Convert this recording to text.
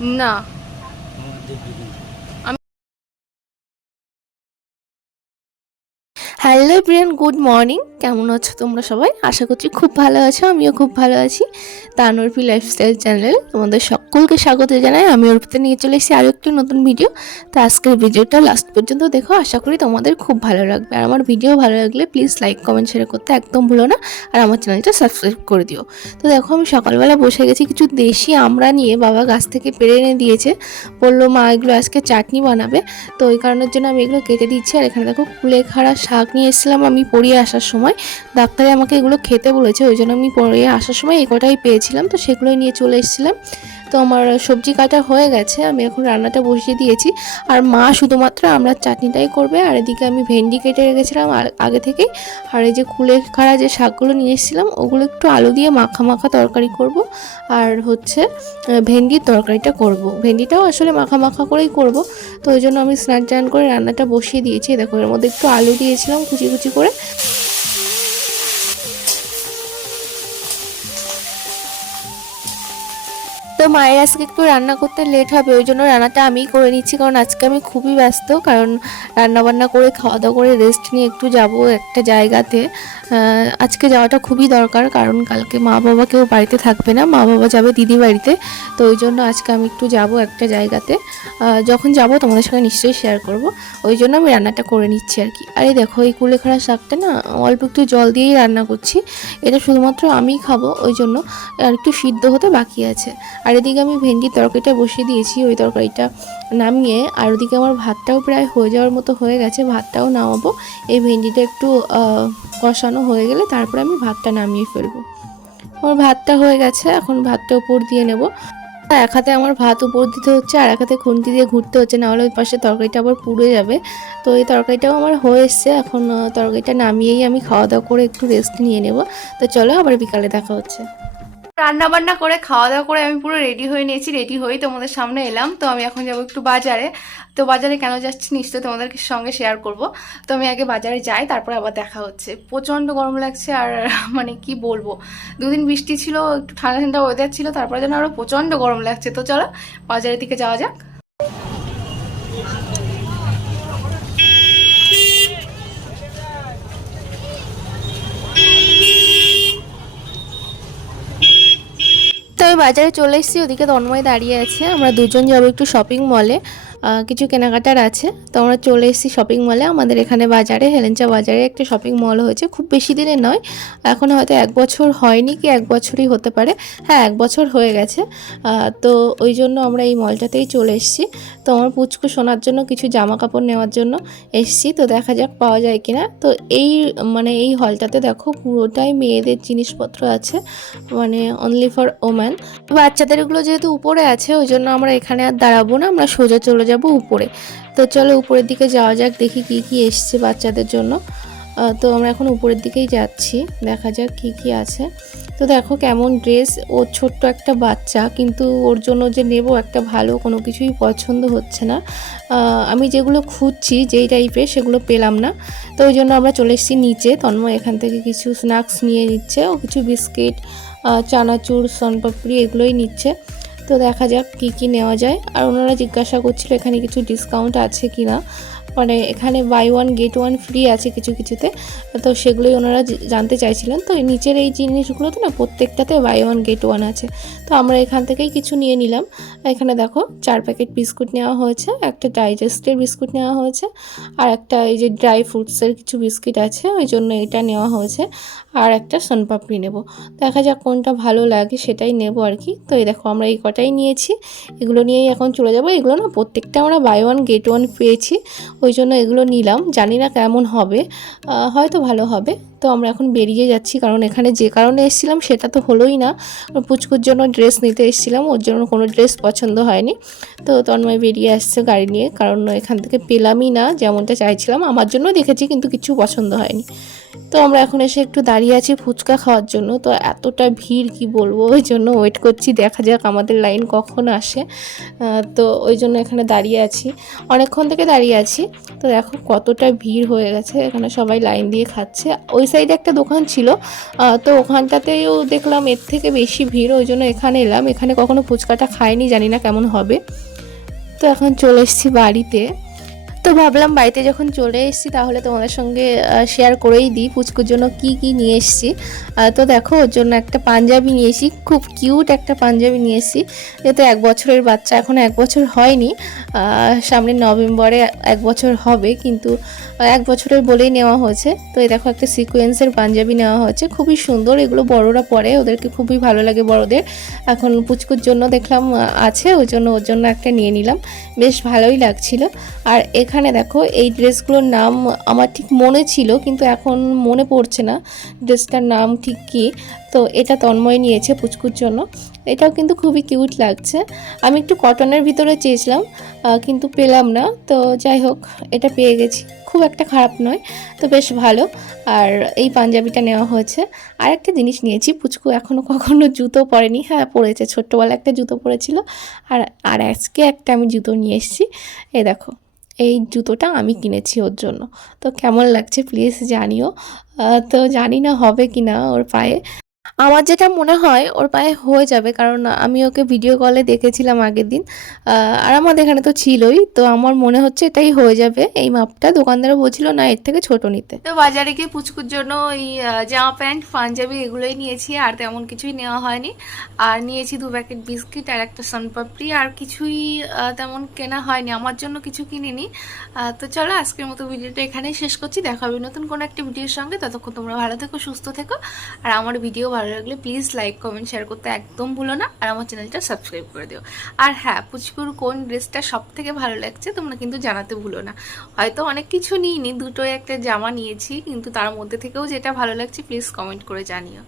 না। Hello Brian good morning. কেমন আছো তোমরা সবাই? আশা করছি খুব ভালো আছো, আমিও খুব ভালো আছি। তানরপি লাইফস্টাইল চ্যানেল তোমাদের সকলকে স্বাগত জানাই। আমি অর্পিতা নিয়ে চলে এসেছি আরও একটি নতুন ভিডিও তো আজকের ভিডিওটা লাস্ট পর্যন্ত দেখো, আশা করি তোমাদের খুব ভালো লাগবে। আর আমার ভিডিও ভালো লাগলে প্লিজ লাইক কমেন্ট শেয়ার করতে একদম ভুলো না। আর আমার চ্যানেলটা সাবস্ক্রাইব করে দিও। তো দেখো, আমি সকালবেলা বসে গেছি কিছু দেশি আমরা নিয়ে। বাবা গাছ থেকে পেরে এনে দিয়েছে। বলল, মা, এগুলো আজকে চাটনি বানাবে। তো ওই কারণের জন্য আমি এগুলো কেটে দিচ্ছি। আর এখানে দেখো, কুলেখাড়া শাক নিয়ে এসেছিলাম আমি পড়িয়ে আসার সময়। ডাক্তারে আমাকে এগুলো খেতে বলেছে, ওই জন্য আমি পড়িয়ে আসার সময় এই কটাই পেয়েছিলাম, তো সেগুলোই নিয়ে চলে এসেছিলাম। তো আমার সবজি কাটা হয়ে গেছে, আমি এখন রান্নাটা বসিয়ে দিয়েছি। আর মা শুধুমাত্র আমরা চাটনিটাই করবে, আর এদিকে আমি ভেন্ডি কেটে রেখেছিলাম আগে থেকেই। আর এই যে কুলেখাড়া যে শাকগুলো নিয়ে এসেছিলাম, ওগুলো একটু আলু দিয়ে মাখা মাখা তরকারি করব। আর হচ্ছে ভেন্ডির তরকারিটা করব। ভেন্ডিটাও আসলে মাখা মাখা করেই করব। তো ওই জন্য আমি স্নান টান করে রান্নাটা বসিয়ে দিয়েছি। দেখো, এর মধ্যে একটু আলু দিয়েছিলাম কুচি কুচি করে। মায়ের আজকে একটু রান্না করতে লেট হবে, ওই জন্য রান্নাটা আমিই করে নিচ্ছি। কারণ আজকে আমি খুবই ব্যস্ত, কারণ রান্না বান্না করে খাওয়া দাওয়া করে রেস্ট নিয়ে একটু যাব একটা জায়গাতে। আজকে যাওয়াটা খুবই দরকার, কারণ কালকে মা বাবা কেউ বাড়িতে থাকবে না, মা বাবা যাবে দিদি বাড়িতে। তো ওই জন্য আজকে আমি একটু যাব একটা জায়গাতে। যখন যাব তোমাদের সঙ্গে নিশ্চয়ই শেয়ার করব। ওই জন্য আমি রান্নাটা করে নিচ্ছি আর কি। আরে দেখো, এই কুলেখাড়া শাকটা না, অল্প একটু জল দিয়েই রান্না করছি। এটা শুধুমাত্র আমিই খাব, ওই জন্য আর একটু সিদ্ধ হতে বাকি আছে। আর এদিকে আমি ভেন্ডির তরকারিটা বসিয়ে দিয়েছি, ওই তরকারিটা নামিয়ে, আর ওদিকে আমার ভাতটাও প্রায় হয়ে যাওয়ার মতো হয়ে গেছে, ভাতটাও নামাবো। এই ভেন্ডিটা একটু কষানো হয়ে গেলে তারপরে আমি ভাতটা নামিয়ে ফেলব। আমার ভাতটা হয়ে গেছে, এখন ভাতটা উপর দিয়ে নেব। এক হাতে আমার ভাত উপর দিতে হচ্ছে, আর এক হাতে খুন্তি দিয়ে ঘুরতে হচ্ছে, নাহলে ওই পাশে তরকারিটা আবার পুড়ে যাবে। তো এই তরকারিটাও আমার হয়ে এসছে, এখন তরকারিটা নামিয়েই আমি খাওয়া দাওয়া করে একটু রেস্ট নিয়ে নেব। তো চলো আবার বিকালে দেখা হচ্ছে। রান্না বান্না করে খাওয়া দাওয়া করে আমি পুরো রেডি হয়ে নিয়েছি রেডি হয়ে তোমাদের সামনে এলাম। তো আমি এখন যাব একটু বাজারে। তো বাজারে কেন যাচ্ছি নিশ্চয় তোমাদের সঙ্গে শেয়ার করব। তো আমি আগে বাজারে যাই, তারপরে আবার দেখা হচ্ছে। প্রচণ্ড গরম লাগছে আর মানে কি বলব? দুদিন বৃষ্টি ছিল, একটু ঠান্ডা ঠান্ডা ওয়েদার ছিল, তারপরে যেন আরও প্রচণ্ড গরম লাগছে। তো চলো বাজারের দিকে যাওয়া যাক তো আমি বাজারে চলে এসেছি, ওদিকে তন্ময় দাঁড়িয়ে আছে। আমরা দুজন যাব একটু শপিং মলে কিছু কেনাকাটার আছে। তো আমরা চলে এসেছি শপিং মলে আমাদের এখানে বাজারে, হেলেঞ্চা বাজারে একটা শপিং মল হয়েছে। খুব বেশি দিনের নয়। এখন হয়তো এক বছর হয়নি কি, এক বছরই হতে পারে। হ্যাঁ এক বছর হয়ে গেছে। তো ওই জন্য আমরা এই মলটাতেই চলে এসেছি। তো আমার পুচকু শোনার জন্য কিছু জামা কাপড় নেওয়ার জন্য এসেছি। তো দেখা যাক পাওয়া যায় কি না তো এই মানে এই হলটাতে দেখো পুরোটাই মেয়েদের জিনিসপত্র আছে। মানে অনলি ফর ওম্যান বাচ্চাদের এগুলো যেহেতু উপরে আছে, ওই জন্য আমরা এখানে আর দাঁড়াবো না, আমরা সোজা চলে যাব উপরে। তো চলো উপরের দিকে যাওয়া যাক, দেখি কি কি এসছে বাচ্চাদের জন্য। তো আমরা এখন উপরের দিকেই যাচ্ছি, দেখা যাক কি কি আছে। তো দেখো কেমন ড্রেস, ও ছোট্ট একটা বাচ্চা, কিন্তু ওর জন্য যে নেব একটা ভালো কোনো কিছুই পছন্দ হচ্ছে না। আমি যেগুলো খুঁজছি, যেই টাইপের, সেগুলো পেলাম না। তো ওই জন্য আমরা চলে এসেছি নিচে, তন্ময় এখান থেকে কিছু স্ন্যাক্স নিয়ে নিচ্ছে, ও কিছু বিস্কিট চানাচুর, সনপাপড়ি এগুলোই নিচ্ছে। তো দেখা যাক কি কি নেওয়া যায়। আর ওনারা জিজ্ঞাসা করছিল এখানে কিছু ডিসকাউন্ট আছে কি না মানে এখানে buy one get one free আছে কিছু কিছুতে। তো সেগুলোই ওনারা জানতে চাইছিলেন। তো নিচের এই জিনিসগুলোতে না প্রত্যেকটাতে বাই ওয়ান গেট ওয়ান আছে। তো আমরা এখান থেকেই কিছু নিয়ে নিলাম। এখানে দেখো চার প্যাকেট বিস্কুট নেওয়া হয়েছে, একটা ডাইজেস্টের বিস্কুট নেওয়া হয়েছে, আর একটা এই যে ড্রাই ফ্রুটসের কিছু বিস্কিট আছে, ওই জন্য এটা নেওয়া হয়েছে। আর একটা সোনপাপড়ি নেব। দেখা যাক কোনটা ভালো লাগে, সেটাই নেব আর কি। তো এই দেখো, আমরা এই কটাই নিয়েছি। এগুলো নিয়েই এখন চলে যাব। এগুলো না, প্রত্যেকটা আমরা বাই ওয়ান গেট ওয়ান পেয়েছি। ওই জন্য এগুলো নিলাম। জানি না কেমন হবে। হয়তো ভালো হবে। তো আমরা এখন বেরিয়ে যাচ্ছি, কারণ এখানে যে কারণে এসেছিলাম, সেটা তো হলোই না। পুচকুর জন্য ড্রেস নিতে এসেছিলাম। ওর জন্য কোনো ড্রেস পছন্দ হয়নি। তো তন্ময় বেরিয়ে আসছে গাড়ি নিয়ে, কারণ এখান থেকে পেলামই না, যেমনটা চাইছিলাম। আমার জন্য দেখেছি, কিন্তু কিছু পছন্দ হয়নি। তো আমরা এখন এসে একটু দাঁড়িয়ে আছি ফুচকা খাওয়ার জন্য। তো এতটা ভিড় কি বলব? ওই জন্য ওয়েট করছি, দেখা যাক আমাদের লাইন কখন আসে। তো ওই জন্য এখানে দাঁড়িয়ে আছি। অনেকক্ষণ থেকে দাঁড়িয়ে আছি। তো দেখো কতটা ভিড় হয়ে গেছে। এখানে সবাই লাইন দিয়ে খাচ্ছে। ওই সাইডে একটা দোকান ছিল। তো ওখানটাতেও দেখলাম এর থেকে বেশি ভিড়। ওই জন্য এখানে এলাম। এখানে কখনো ফুচকাটা খাইনি, জানি না কেমন হবে। তো এখন চলে এসেছি বাড়িতে। তো ভাবলাম বাড়িতে যখন চলে এসেছি, তাহলে তোমাদের সঙ্গে শেয়ার করেই দিই পুচকুর জন্য কি কি নিয়ে এসেছি। তো দেখো, ওর জন্য একটা পাঞ্জাবি নিয়ে এসেছি, খুব কিউট একটা পাঞ্জাবি নিয়ে এসেছি। যেহেতু এক বছরের বাচ্চা এখনও এক বছর হয়নি। সামনে নভেম্বরে এক বছর হবে, কিন্তু এক বছরের বলেই নেওয়া হয়েছে। তো এই দেখো, একটা সিকোয়েন্সের পাঞ্জাবি নেওয়া হয়েছে। খুবই সুন্দর, এগুলো বড়রা পরে, ওদেরকে খুবই ভালো লাগে বড়দের। এখন পুচকুর জন্য দেখলাম আছে, ওই জন্য ওর জন্য একটা নিয়ে নিলাম। বেশ ভালোই লাগছিল। আর এখানে দেখো, এই ড্রেসগুলোর নাম আমার ঠিক মনে ছিল, কিন্তু এখন মনে পড়ছে না ড্রেসটার নাম ঠিক কী। তো এটা তন্ময় নিয়েছে পুচকুর জন্য। এটাও কিন্তু খুবই কিউট লাগছে। আমি একটু কটনের ভিতরে চেয়েছিলাম কিন্তু পেলাম না। তো যাই হোক, এটা পেয়ে গেছি। খুব একটা খারাপ নয়, তো বেশ ভালো। আর এই পাঞ্জাবিটা নেওয়া হয়েছে। আর একটা জিনিস নিয়েছি, পুচকু এখনও কখনো জুতো পরেনি। হ্যাঁ পরেছে ছোট্টবেলা একটা জুতো পরেছিল। আর আর আজকে একটা আমি জুতো নিয়ে এসেছি। এই দেখো এই জুতোটা আমি কিনেছি ওর জন্য। তো কেমন লাগছে প্লিজ জানিও। তো জানি না হবে কি না ওর পায়ে। আমার যেটা মনে হয় ওর পায়ে হয়ে যাবে, কারণ আমি ওকে ভিডিও কলে দেখেছিলাম আগের দিন আর আমাদের এখানে তো ছিলই, তো আমার মনে হচ্ছে এটাই হয়ে যাবে। এই মাপটা দোকানদারও বলছিল না, এর থেকে ছোট নিতে। তো বাজারে গিয়ে পুচকুর জন্য ওই জামা প্যান্ট, পাঞ্জাবি এগুলোই নিয়েছি, আর তেমন কিছুই নেওয়া হয়নি। আর নিয়েছি দু প্যাকেট বিস্কিট আর একটা সানপাপড়ি, আর কিছুই তেমন কেনা হয়নি। আমার জন্য কিছু কিনিনি। তো চলো আজকের মতো ভিডিওটা এখানেই শেষ করছি। দেখা হবে নতুন কোনো একটা ভিডিওর সঙ্গে। ততক্ষণ তোমরা ভালো থেকো, সুস্থ থেকো, আর আমার ভিডিও ভালো লাগলে প্লিজ লাইক কমেন্ট শেয়ার করতে একদম ভুলো না। আর আমার চ্যানেলটা সাবস্ক্রাইব করে দিও। আর হ্যাঁ পুচকুর কোন ড্রেসটা সব থেকে ভালো লাগছে তোমরা কিন্তু জানাতে ভুলো না। হয়তো অনেক কিছু নিইনি, দুটোই একটা জামা নিয়েছি, কিন্তু তার মধ্যে থেকেও যেটা ভালো লাগছে প্লিজ কমেন্ট করে জানিও।